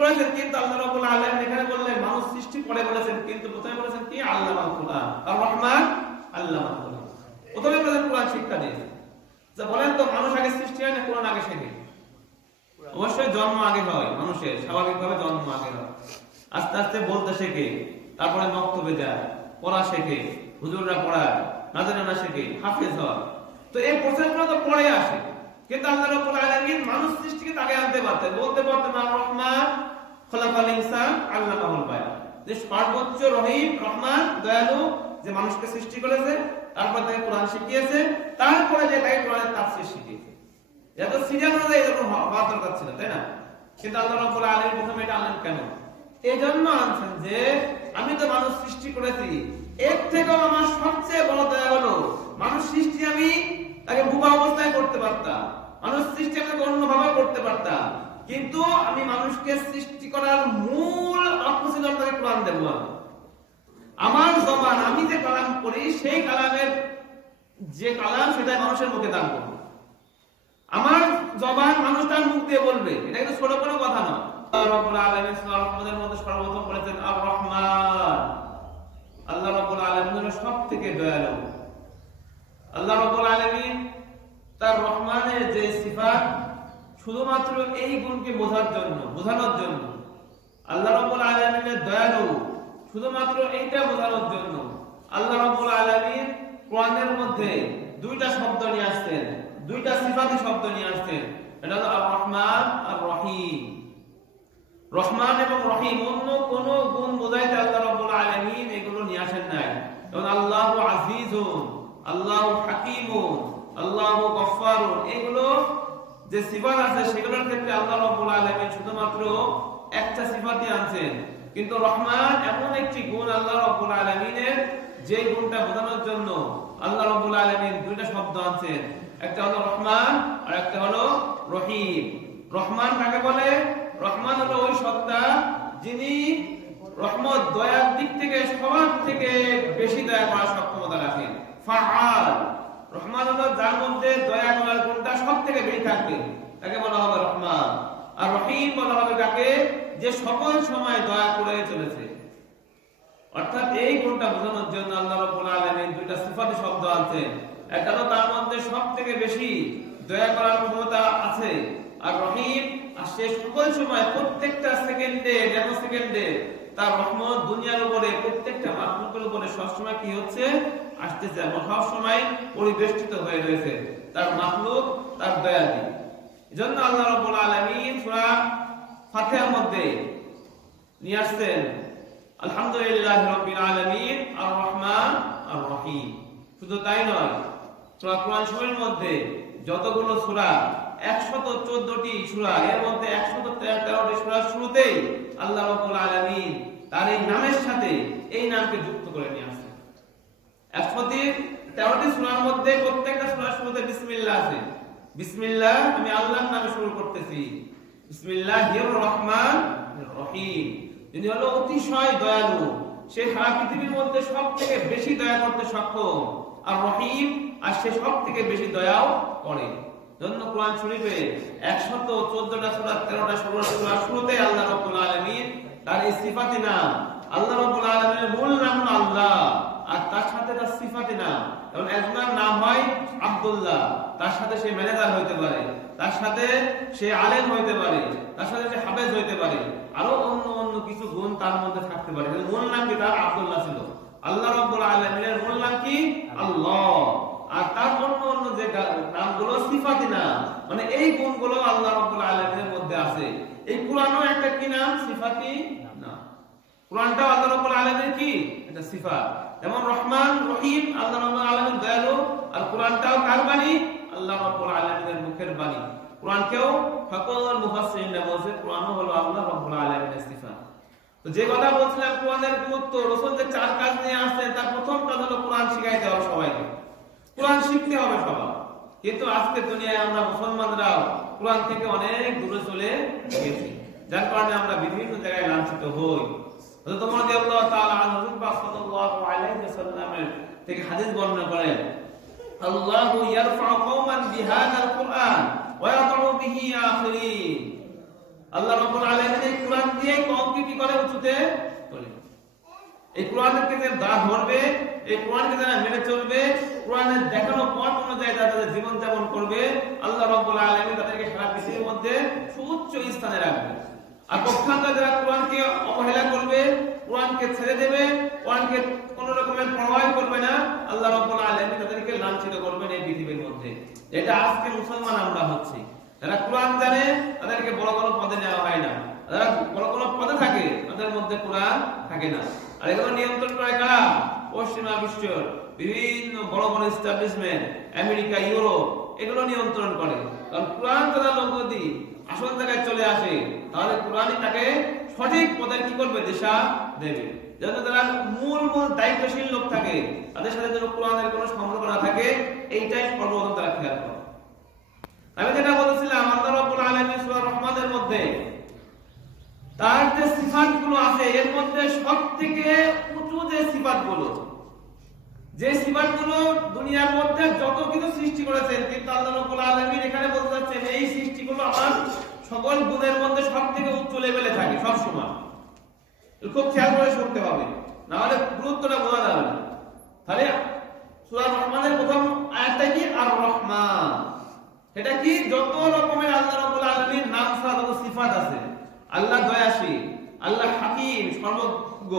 করেছেন, কিন্তু আল্লাহ রাব্বুল আলামিন এখানে বললেন মানুষ সৃষ্টি করে বলেছেন, কিন্তু প্রথমে বলেছেন কি আল্লামাল কুরআন, আর রহমান আল্লামাল কুরআন। প্রথমে বলেছেন কুরআন শিক্ষা দিয়েছেন। যা বলেন তো মানুষ আগে সৃষ্টি হয় না কুরআন আগে শেখে? অবশ্যই জন্ম আগে হয়, মানুষের স্বাভাবিকভাবে জন্ম আগে হয়, আস্তে আস্তে বলতে শেখে, তারপরে মক্তবে যায়, পড়া শেখে, হুজুররা পড়ায়, নাজরানা শেখে, হাফেজ হয়। তো এই প্রসেসগুলো তো পরে আসে, কিন্তু আল্লাহ রাব্বুল আলামিন মানুষ সৃষ্টিকে তাকে আনতে পারতেন, বলতে পারতেন আর রহমান খলাকাল ইনসান আল্লামাহুল বায়ান, যে সর্বোচ্চ রহিম রহমান দয়ালু, যে মানুষকে সৃষ্টি করেছে, তারপর তাকে কোরআন শিখিয়েছে, তারপরে যে তাকে কোরআনের তাফসীর শিখিয়েছে। এত সিরিয়াল অনুযায়ী এরকম হওয়া দরকার ছিল, তাই না? কিন্তু আল্লাহ রাব্বুল আলামিন প্রথমে এটা আনলেন কেন? এই জন্য আনছেন যে আমি তো মানুষ সৃষ্টি করেছি, এর থেকেও আমার সবচেয়ে বড় দয়া হলো মানুষ সৃষ্টি আমি তাকে বোবা অবস্থায় করতে পারতাম, মানুষ সৃষ্টি আমি অন্যভাবে করতে পারতাম, কিন্তু আমি মানুষকে সৃষ্টি করার মূল লক্ষ্য ছিল তাকে কোরআন দেব। আমার জবান, আমি যে কালাম করি সেই কালামের যে কালাম সেটাই মানুষের মুখে দান করব। আমার জবান মানুষ তার মুখ দিয়ে বলবে, এটা কিন্তু ছোট কোনো কথা নয়। আল্লাহ রাব্বুল আলামিন সূরা রহমানের মধ্যে সর্বপ্রথম বলেছেন আর রহমান। আল্লাহ রাব্বুল আলামিন সবথেকে দয়ালু। আল্লাহ রাব্বুল আলামিন তার রহমানের যে সিফাত, শুধুমাত্র এই গুণকে বোঝানোর জন্য আল্লাহ রাব্বুল আলামিনের দয়ালু, শুধুমাত্র এইটা বোঝানোর জন্য আল্লাহ রাব্বুল আলামিন কোরআনের মধ্যে দুইটা শব্দ নিয়ে আসছেন, দুইটা সিফাতি শব্দ নিয়ে আসছেন। এটা হলো আর রহমান আর রহিম। রহমান এবং রহিম অন্য কোন গুণ বোঝাইতে আল্লাহ রাব্বুল আলামিন এগুলো নিয়ে আসেন নাই। যেমন আল্লাহু আজিজুন, আল্লাহু হাকীমুন, আল্লাহু গফফারুন, এগুলো যে সিফাত আছে সেগুলোর ক্ষেত্রে আল্লাহ রাব্বুল আলামিন শুধুমাত্র একটা সিফাতই আনছেন। কিন্তু রহমান এমন একটি গুণ আল্লাহ রাব্বুল আলামিনের, যে গুণটা বোঝানোর জন্য আল্লাহ রাব্বুল আলামিন দুইটা শব্দ আনছেন, একটা হলো রহমান আর একটা হলো রহিম। রহমান কাকে বলে? রহমান হলো ওই সত্তা যিনি রহমত দয়ার দিক থেকে সবার থেকে বেশি দয়া করার সক্ষমতা রাখেন। ফাআল, রহমান হলো যার মধ্যে দয়া করার গুণটা সব থেকে বেশি থাকবে, তাকে বলা হবে রহমান। আর রহিম বলা হবে কাকে? যে সকল সময় দয়া করে চলেছে। অর্থাৎ এই গুণটা বোঝানোর জন্য আল্লাহ রাব্বুল আলামিন দুইটা সিফাতি শব্দ আনছেন। একটা হলো তার মধ্যে সব থেকে বেশি দয়া করার ক্ষমতা আছে, আর রহিম, আর সে সকল সময় প্রত্যেকটা সেকেন্ডে, ন্যানো সেকেন্ডে তার রহমত দুনিয়ার উপরে, প্রত্যেকটা মাখলুকের উপরে সবসময় কি হচ্ছে? আসতেছে, এবং সব সময় পরিবেষ্টিত হয়ে রয়েছে তার মাখলুক তার দয়া দিয়ে। এজন্য আল্লাহ রাব্বুল আলামিন সূরা ফাতিহার মধ্যে নিয়ে আসছেন আলহামদুলিল্লাহি রাব্বিল আলামিন আর রহমান আর রহিম। শুধু তাই নয়, সূরা কোরআন শরীফের মধ্যে যতগুলো সূরা, 114টি সূরা, এর মধ্যে 113টি সূরার শুরুতেই আল্লাহ রাব্বুল আলামিন তার এই নামের সাথে এই নামকে যুক্ত করে নিয়ে আসছেন। 113টি সূরার মধ্যে প্রত্যেকটা সূরার শুরুতে বিসমিল্লাহ আছে। বিসমিল্লাহ, আমি আল্লাহর নামে শুরু করতেছি। বিসমিল্লাহির রহমানির রহিম, যিনি হলো অতিশয় দয়ালু, সে সারা পৃথিবীর মধ্যে সবথেকে বেশি দয়া করতে সক্ষম। আর রহিম, আর সে সবথেকে বেশি দয়াও করে। জন্য কোরআন শরীফে 114টা সূরা, 13টা সূরার শুরুতে আল্লাহ রাব্বুল আলামিন তার এই সিফাতি নাম, আল্লাহ রাব্বুল আলামিনের মূল নাম হলো আল্লাহ, আর তার সাথে তার সিফাতি নাম। যেমন একজনের নাম হয় আব্দুল্লাহ, তার সাথে সে ম্যানেজার হইতে পারে, তার সাথে সে আলেম হইতে পারে, তার সাথে সে হাফেজ হইতে পারে, আরো অন্য কিছু গুণ তার মধ্যে থাকতে পারে। মূল নাম কি তার? আব্দুল্লাহ ছিল। আল্লাহ রাব্বুল আলামিনের মূল নাম কি? আল্লাহ। আর তার অন্য যে নামগুলো সিফাতি নাম, মানে এই গুণগুলো আল্লাহ রাব্বুল আলামিনের মধ্যে আছে। এই কোরআনও একটা কি নাম? সিফাতি নাম। কোরআনটাও আল্লাহ রাব্বুল আলামিনের কি? এটা সিফাত। যেমন রহমান রহিম, আল্লাহ রাব্বুল আলামিন দয়ালু, আর কোরআনটাও কার বাণী? আল্লাহ রাব্বুল আলামিনের মুখের বাণী। কোরআনকেও সকল মুফাসসিরিনরা বলেছে কোরআনও হলো আল্লাহ রাব্বুল আলামিনের সিফাত। তো যে কথা বলছিলাম কোরআনের গুরুত্ব, রাসূল যে 4 কাজ নিয়ে আসছেন, তার প্রথম কাজ হলো কোরআন শিখাইতে হবে সবাইকে, কোরআন শিখতে হবে সবার। কিন্তু আজকে দুনিয়ায় আমরা মুসলমানরাও কোরআন থেকে অনেক দূরে চলে গেছি, যার কারণে আমরা বিভিন্ন জায়গায় লাঞ্ছিত হই। হযরত ওমর রাদিয়াল্লাহু তাআলা আনহু সাল্লাল্লাহু আলাইহি ওয়াসাল্লামের থেকে হাদিস বর্ণনা করেন, আল্লাহু ইয়ারফাউ কওমান বিহাদাল কুরআন ওয়া ইয়াদউ বিহি আখিরিন। আল্লাহ রাব্বুল আলামিন এই কোরআন কি করে উঁচুতে তোলে। এই কোরআনকে যে ধরবে, এই কোরআনকে যারা মেনে চলবে, কোরআনের দেখানো পথ অনুযায়ী তাদের জীবন যাপন করবে, আল্লাহ রাব্বুল আলামিন তাদেরকে সারা পৃথিবীর মধ্যে সুউচ্চ স্থানে রাখবে। আর পক্ষান্তরে যারা কোরআনকে অবহেলা করবে, কোরআনকে ছেড়ে দেবে, কোরআনকে কোন রকমের পরোয়া করবে না, আল্লাহ রাব্বুল আলামিন তাদেরকে লাঞ্ছিত করবেন এই পৃথিবীর মধ্যে। এটা আজকে মুসলমান আমরা হচ্ছি। যারা কোরআন জানে তাদেরকে বড় বড় পদে নেওয়া হয় না, যারা বড় বড় পদে থাকে তাদের মধ্যে কোরআন থাকে না। আর এগুলো নিয়ন্ত্রণ করে কারা? পশ্চিমা বিশ্বের বিভিন্ন বড় বড় এস্টাবলিশমেন্ট, আমেরিকা, ইউরোপ, এগুলো নিয়ন্ত্রণ করে। কারণ কোরআন যারা লোক যদি আসল জায়গায় চলে আসে, তাহলে কোরআনই তাকে সঠিক পথে কি করবে? দিশা দেবে। যাতে যারা মূল দায়িত্বশীল লোক থাকে, তাদের সাথে যেন কোরআনের কোনো সম্পর্ক না থাকে, এইটাই সর্বপ্রথম তারা খেয়াল করে। আমি যেটা বলেছিলাম, আল্লাহ রাব্বুল আলামিন সূরা রহমানের মধ্যে তার যে সিফাতগুলো আছে, এর মধ্যে সবথেকে উঁচু যে সিফাতগুলো, যে সিফাতগুলো দুনিয়ার মধ্যে যত কিছু সৃষ্টি করেছেন, কিন্তু আল্লাহ রাব্বুল আলামিন এখানে বলতে চাচ্ছেন এই সৃষ্টিগুলো আমার সকল গুণের মধ্যে সবথেকে উচ্চ লেভেলে থাকে সব সময়। খুব খেয়াল করে শুনতে হবে, না হলে গুরুত্বটা বোঝা যাবে না। তাহলে সূরা রহমানের প্রথম আয়াতটা কি? আর রহমান। এটা কি? যত রকমের আল্লাহ রাব্বুল আলামিন নাম ছাড়া যত সিফাত আছে, আল্লাহ দয়াশীল, আল্লাহ হাকিম সর্বজ্ঞ,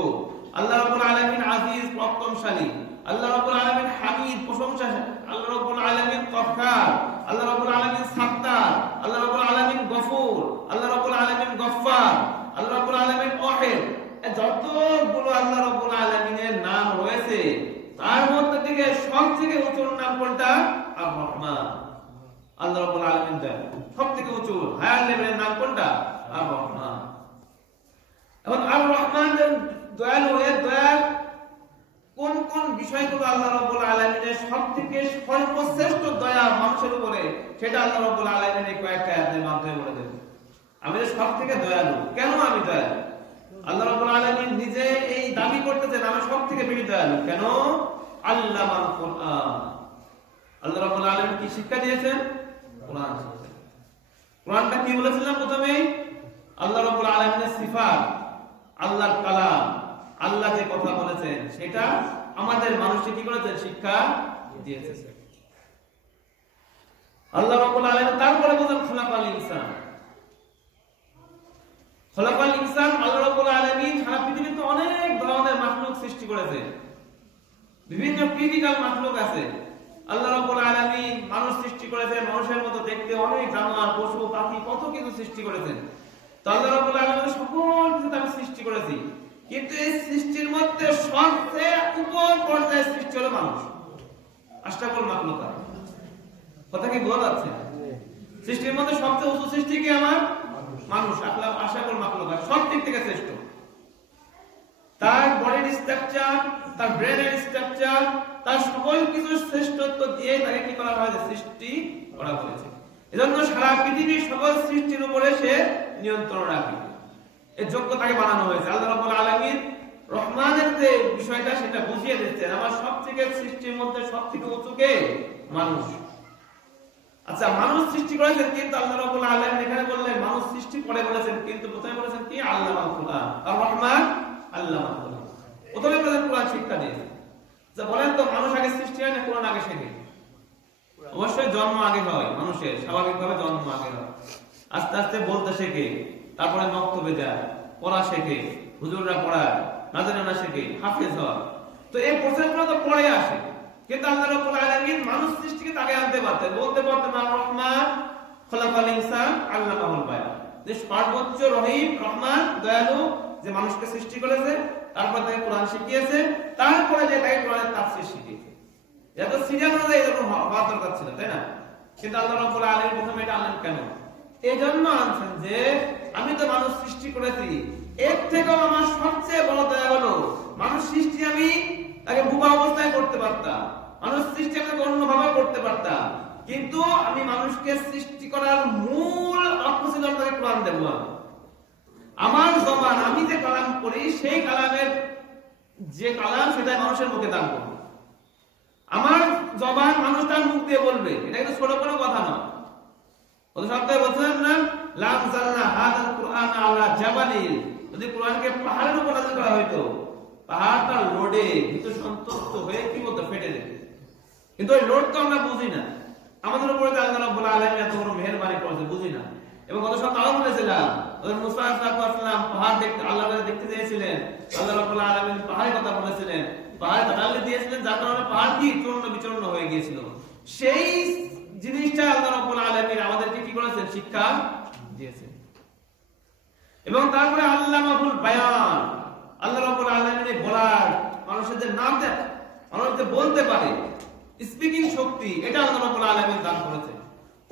আল্লাহ রাব্বুল আলামিন আজিজ পরাক্রমশালী, আল্লাহ রাব্বুল আলামিন হামিদ প্রশংসা, আল্লাহ রাব্বুল আলামিন গফফার, আল্লাহ রাব্বুল আলামিন সাত্তার, আল্লাহ রাব্বুল আলামিন গফুর, আল্লাহ রাব্বুল আলামিন গফফার, আল্লাহ রাব্বুল আলামিন ওয়াহিদ। যতগুলো আল্লাহ রাব্বুল আলামিনের নাম রয়েছে, তার মধ্যে থেকে সবথেকে উঁচু নাম কোনটা? আর রহমান। আল্লাহ রাব্বুল আলামিন দেন সবথেকে উঁচু হায়ার লেভেলের নাম কোনটা? আর রহমান। এখন আর রহমান দয়ালু, এর দয়ার কোন কোন বিষয়গুলো আল্লাহ রাব্বুল আলামিনের সবথেকে সর্বশ্রেষ্ঠ দয়া মানুষের উপরে, সেটা আল্লাহ রাব্বুল আলামিন এই কয়েকটা আয়াতের মাধ্যমে বলে দেন। আমি যে সবথেকে দয়ালু, কেন আমি দয়ালু? আল্লাহ রাব্বুল আলামিন নিজে এই দাবি করতেছেন আমি সবথেকে বেশি দয়ালু। কেন? আল্লামাল কুরআন। আল্লাহ রাব্বুল আলামিন কি শিক্ষা দিয়েছেন? কোরআন শিক্ষা। কোরআনটা কি বলেছিলাম প্রথমে? আল্লাহ রাব্বুল আলামিনের সিফাত, আল্লাহর কালাম, আল্লাহ যে কথা বলেছেন সেটা আমাদের মানুষকে কি করেছেন? শিক্ষা দিয়েছেন। আল্লাহ রাব্বুল আলামিন তারপরে বলেন খলাকাল ইনসান। খলাকাল ইনসান, আল্লাহ রাব্বুল আলামিন সারা পৃথিবীতে অনেক ধরনের মাখলুক সৃষ্টি করেছেন, বিভিন্ন ক্রিটিক্যাল মাখলুক আছে। আল্লাহ রাব্বুল আলামিন মানুষ সৃষ্টি করেছেন, মানুষের মতো দেখতে অনেক জানোয়ার, পশু, পাখি, কত কিছু সৃষ্টি করেছেন। তো আল্লাহ রাব্বুল আলামিন সকল কিছু আমি সৃষ্টি করেছি, কিন্তু এই সৃষ্টির মধ্যে সবচেয়ে উপর পর্যায়ে সৃষ্টি হলো মানুষ। আশরাফুল মাখলুকাত। কথা কি বোঝা যাচ্ছে? সৃষ্টির মধ্যে সবচেয়ে উঁচু সৃষ্টি কি? আমার মানুষ। আশরাফুল মাখলুকাত, সব দিক থেকে শ্রেষ্ঠ। তার বডির স্ট্রাকচার, তার ব্রেনের স্ট্রাকচার, তার সকল কিছু শ্রেষ্ঠত্ব দিয়ে তাকে কি করা হয়েছে? সৃষ্টি করা হয়েছে। এজন্য সারা পৃথিবীর সকল সৃষ্টির উপরে সে নিয়ন্ত্রণ রাখে, এর যোগ্য তাকে বানানো হয়েছে। আল্লাহ রাব্বুল আলামিন রহমানের যে বিষয়টা সেটা বুঝিয়ে দিচ্ছেন, আমার সবথেকে সৃষ্টির মধ্যে সবথেকে উঁচু কে? মানুষ। আচ্ছা, মানুষ সৃষ্টি করেছেন, কিন্তু আল্লাহ রাব্বুল আলামিন এখানে বললেন মানুষ সৃষ্টি করে বলেছেন, কিন্তু প্রথমে বলেছেন কি? আল্লামাল কুরআন। আর রহমান আল্লামাল কুরআন। প্রথমে বলেন কোরআন শিক্ষা দিয়েছে। যা বলেন তো মানুষ আগে সৃষ্টি হয় না কোরআন আগে শেখে? অবশ্যই জন্ম আগে হয় মানুষের, স্বাভাবিকভাবে জন্ম আগে হয়। আস্তে আস্তে বলতে শেখে, তারপরে মক্তবে যায়, পড়া শেখে, হুজুররা পড়ায়, নাজরানা শেখে, হাফেজ হয়। তো এই প্রসেসগুলো তো পরে আসে, কিন্তু আল্লাহ রাব্বুল আলামিন মানুষ সৃষ্টিকে তাকে আনতে পারতেন, বলতে পারতেন আর রহমান খলাকাল ইনসান আল্লামাহুল বায়ান, যে সর্বোচ্চ রহিম, রহমান, দয়ালু, যে মানুষকে সৃষ্টি করেছে, তারপর তাকে কোরআন শিখিয়েছে, তারপরে যে তাকে কোরআনের তাফসীর শিখিয়েছে। এত সিরিয়াল অনুযায়ী এরকম হওয়া দরকার ছিল, তাই না? কিন্তু আল্লাহ রাব্বুল আলামিন প্রথমে এটা আনলেন কেন? এই জন্য আনছেন যে আমি তো মানুষ সৃষ্টি করেছি, এর থেকেও আমার সবচেয়ে বড় দয়া হলো মানুষ সৃষ্টি আমি তাকে বুবা অবস্থায় করতে পারতাম, মানুষ সৃষ্টি আমি অন্যভাবে করতে পারতাম, কিন্তু আমি মানুষকে সৃষ্টি করার মূল অর্থ ছিল তাকে কোরআন দেব। আমার জবান, আমি যে কালাম করি সেই কালামের যে কালাম সেটাই মানুষের মুখে দান করব। আমার জবান মানুষ তার মুখ দিয়ে বলবে, এটা কিন্তু ছোট কোনো কথা নয়। কত সপ্তাহে বলছেন না লাম জালনা হাদাল কুরআন আলা জাবালিন, যদি কোরআনকে পাহাড়ের উপর নাযিল করা হয়তো পাহাড়টা লোডে ভিতর সন্তুষ্ট হয়ে কি বলতো ফেটে যেত। কিন্তু ওই লোড তো আমরা বুঝি না, আমাদের উপরে যে আল্লাহ রাব্বুল আলামিন এত বড় মেহেরবানি করেছে বুঝি না। এবং গত সপ্তাহে বলেছিলাম মুসা আলাইহিস সালাম পাহাড় দেখতে আল্লাহকে দেখতে চেয়েছিলেন, আল্লাহ রাব্বুল আলামিন পাহাড়ের কথা বলেছিলেন, পাহাড় তাকাল্লি দিয়েছিলেন, যার কারণে পাহাড় কি চূর্ণ বিচূর্ণ হয়ে গিয়েছিল। সেই জিনিসটা আল্লাহ রাব্বুল আলামিন আমাদেরকে কি করেছেন, শিক্ষা দিয়েছেন। এবং তারপরে আল্লামাহুল বায়ান, আল্লাহ রাব্বুল আলামিনের বলার মানুষের যে নাম দেন, মানুষ যে বলতে পারে, স্পিকিং শক্তি, এটা আল্লাহ রাব্বুল আলামিন দান করেছেন।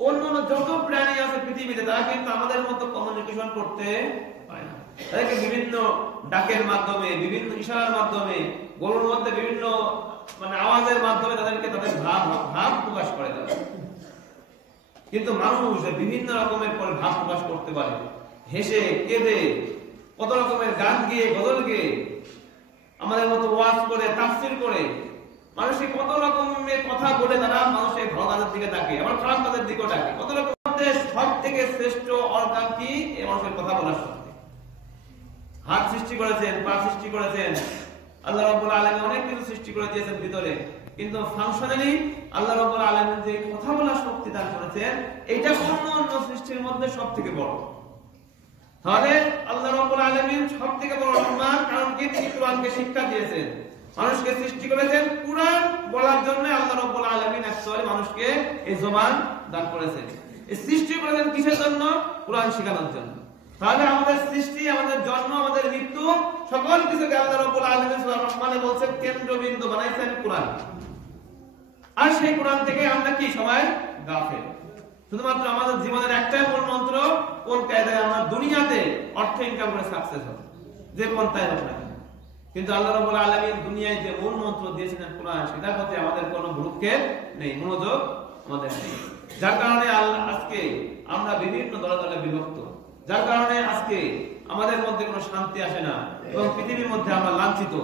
অন্যান্য যত প্রাণী আছে পৃথিবীতে তারা কিন্তু আমাদের মতো কমিউনিকেশন করতে পারে না। তাদেরকে বিভিন্ন ডাকের মাধ্যমে, বিভিন্ন ইশারার মাধ্যমে, গরুর মধ্যে বিভিন্ন মানে আওয়াজের মাধ্যমে তাদেরকে তাদের ভাব প্রকাশ করে দেয়। কিন্তু মানুষ বিভিন্ন রকমের পরে ভাব প্রকাশ করতে পারে, হেসে কেঁদে, কত রকমের গান গেয়ে, গজল গেয়ে, আমাদের মতো ওয়াজ করে, তাফসীর করে, মানুষকে কত রকমের কথা বলে তারা মানুষের ভালো কাজের দিকে তাকে, আবার খারাপ কাজের দিকেও তাকে। কত রকম সব থেকে শ্রেষ্ঠ অর্গান কি, এই মানুষের কথা বলার শক্তি। হাত সৃষ্টি করেছেন, পা সৃষ্টি করেছেন, আল্লাহ রাব্বুল আলামিন অনেক কিছু সৃষ্টি করে দিয়েছেন ভিতরে, কিন্তু ফাংশনালি আল্লাহ রাব্বুল আলামিন যে কথা বলার শক্তি দান করেছেন, এটা অন্য সৃষ্টির মধ্যে সবথেকে বড়। তাহলে আল্লাহ রাব্বুল আলামিন সবথেকে বড় সম্মান, কারণ কি তিনি কোরআনকে শিক্ষা দিয়েছেন, মানুষকে সৃষ্টি করেছেন কোরআন বলার জন্য। আল্লাহ রাব্বুল আলামিন আসলে মানুষকে এই জবান দান করেছেন। এই সৃষ্টি করেছেন কিসের জন্য? কোরআন শেখানোর জন্য। তাহলে আমাদের সৃষ্টি, আমাদের জন্ম, আমাদের মৃত্যু, সকল কিছুকে আল্লাহ রাব্বুল আলামিন সূরা রহমানে বলছেন কেন্দ্রবিন্দু বানাইছেন কোরআন। আর সেই কোরআন থেকে আমরা কি সবাই গাফেল। শুধুমাত্র আমাদের জীবনের একটাই মূল মন্ত্র, কোন কায়দায় আমরা দুনিয়াতে অর্থ ইনকাম করে সাকসেস হবে, যে পন্থায় হোক না। কিন্তু আল্লাহ রাব্বুল আলামিন দুনিয়ায় যে মূল মন্ত্র দিয়েছেন কোরআন, সেটার প্রতি আমাদের কোনো ভ্রুক্ষেপ নেই, মনোযোগ আমাদের নেই। যার কারণে আজকে আমরা বিভিন্ন দলে দলে বিভক্ত, যার কারণে আজকে আমাদের মধ্যে কোনো শান্তি আসে না এবং পৃথিবীর মধ্যে আমরা লাঞ্ছিত।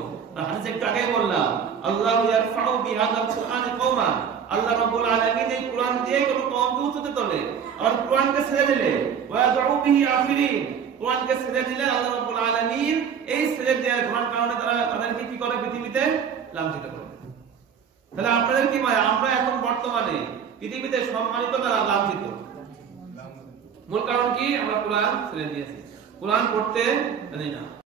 হাদিসে একটু আগেই বললাম, আল্লাহু ইয়ারফাউ বিহাদাল কুরআনি কওমা, আল্লাহ রাব্বুল আলামিন এই কোরআন দিয়ে কোনো কওমকে উচ্চতে তোলে। আর কোরআনকে ছেড়ে দিলে ওয়া ইয়াদউ বিহি আখিরিন, কোরআনকে ছেড়ে দিলে আল্লাহ রাব্বুল আলামিন এই ছেড়ে দেওয়ার কোরআন কারণে তাদেরকে কি করে, পৃথিবীতে লাঞ্ছিত করে। তাহলে আপনাদের কি হয়, আমরা এখন বর্তমানে পৃথিবীতে সম্মানিত তারা লাঞ্ছিত। মূল কারণ কি, আমরা কোরআন ছেড়ে দিয়েছি, কোরআন পড়তে জানি না।